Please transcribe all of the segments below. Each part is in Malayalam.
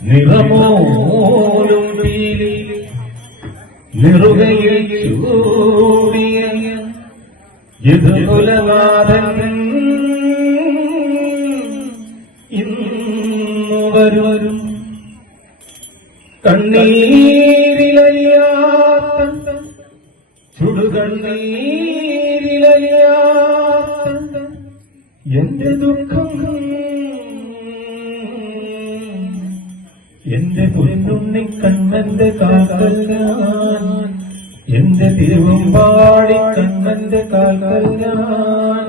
നിറമോലും പീലി നിറുകയിൽ ചൂടിയ യദുകുലനാഥൻ ഇന്നു വരും കണ്ണീരിലയ്യാത്ത ചുടുകണ്ണീരിലയ്യാത്ത എന്റെ ദുഃഖം എന്റെ പൊന്നുണ്ണി കണ്ണന്റെ കാൽക്കൽ ഞാൻ എന്റെ തിരുവമ്പാടി കണ്ണന്റെ കാൽക്കൽ ഞാൻ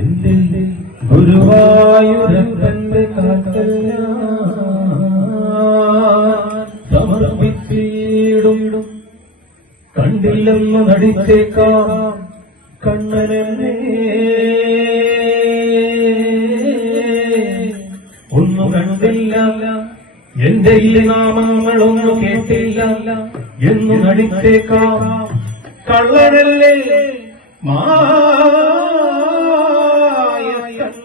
എന്റെ ഗുരുവായൂരപ്പന്റെ കാൽക്കൽ സമർപ്പിച്ചിടും കണ്ടില്ലെന്നു നടിച്ചേക്കാം കണ്ണനെ ഒന്നു കണ്ടില്ല എന്റെ ഈ നാമങ്ങളൊന്നും കേട്ടില്ല എന്നു നടിച്ചേക്കാം കള്ളനല്ലേ മായ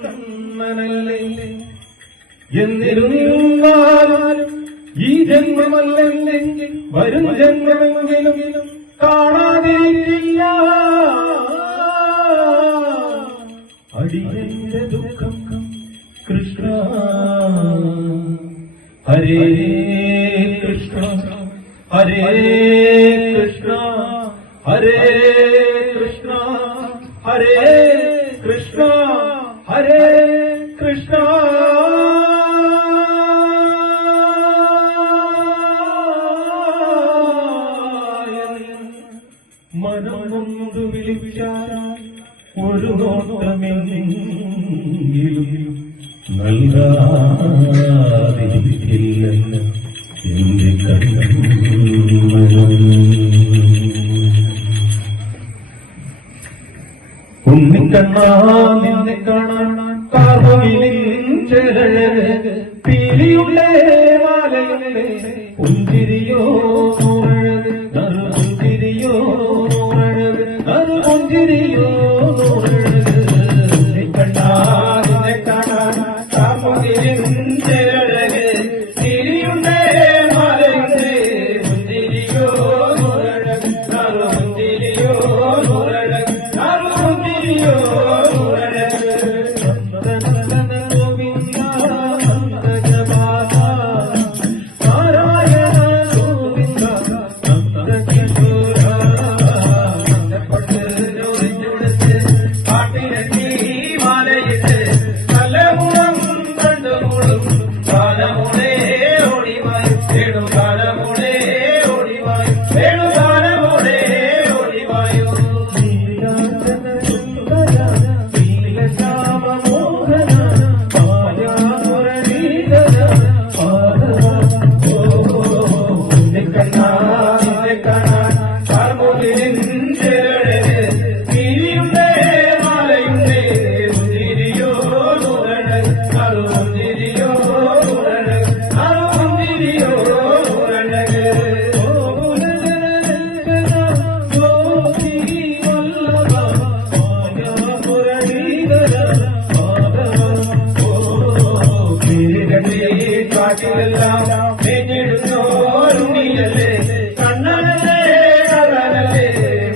കണ്ണനല്ലേ എന്നിരുന്നാലും ഈ ജന്മമല്ലെങ്കിൽ വരും ജന്മമെങ്കിലും കാണാതിരിക്കില്ല അടിയന്റെ ദുഃഖം കൃഷ്ണ ഹരേ കൃഷ്ണ ഹരേ കൃഷ്ണ ഹരേ കൃഷ്ണ ഹരേ കൃഷ്ണ ഹരേ കൃഷ്ണ മനമൊന്നു വിളിച്ചാൽ ഒരു നോട്ടമെങ്കിലും നൽകാതിരിക്കില്ല എന്റെ കണ്ണൻ. ഉണ്ണിക്കണ്ണാ നിന്നെ കാണാൻ കാർമുകിലിൻ ചെലഴക് പീലിയുടെ മാലയുടെ പുഞ്ചിരിയോ നൂറഴക് നറുപുഞ്ചിരിയോ നൂറഴക് നറുപുഞ്ചിരിയോ നൂറഴക്. ഉണ്ണിക്കണ്ണാ നിന്നെ കാണാൻ കാർമുകിലിൻ ചെലഴക് പീലിയുടെ മാലയുടെ പുഞ്ചിരിയോ നൂറഴക് നറുപുഞ്ചിരിയോ നൂറഴക് നറുപുഞ്ചിരിയോ നൂറഴക്. കണ്ണനല്ലേ കള്ളനല്ലേ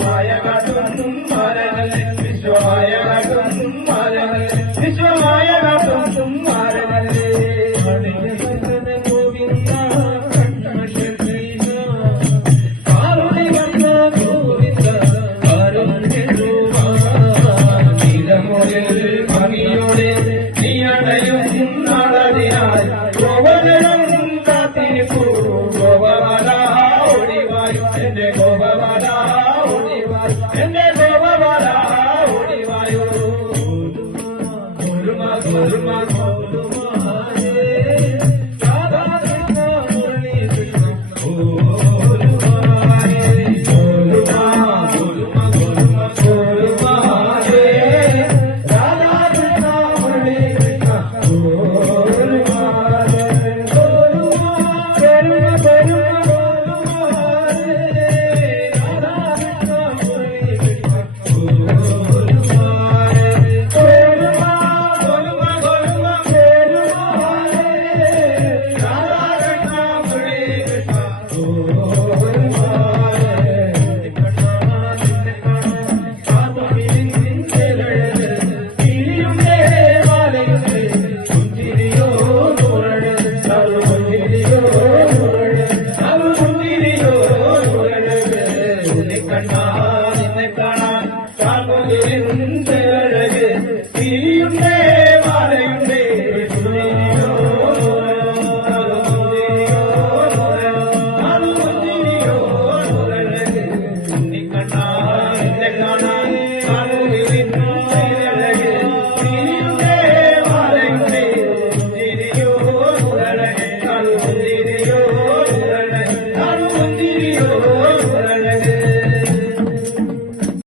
മായ കാട്ടും മാരനല്ലേ വിശ്വമായ കാട്ടും മാരനല്ലേ വിശ്വമായ കാട്ടും മാരനല്ലേ. ഗോവിന്ദ കാരുണ്യ ഗോവിന്ദ ഭംഗിയോടെ നീ അടയും നാളതിനായി ഗോവനം കാത്തി ഇനിയുണ്ടേ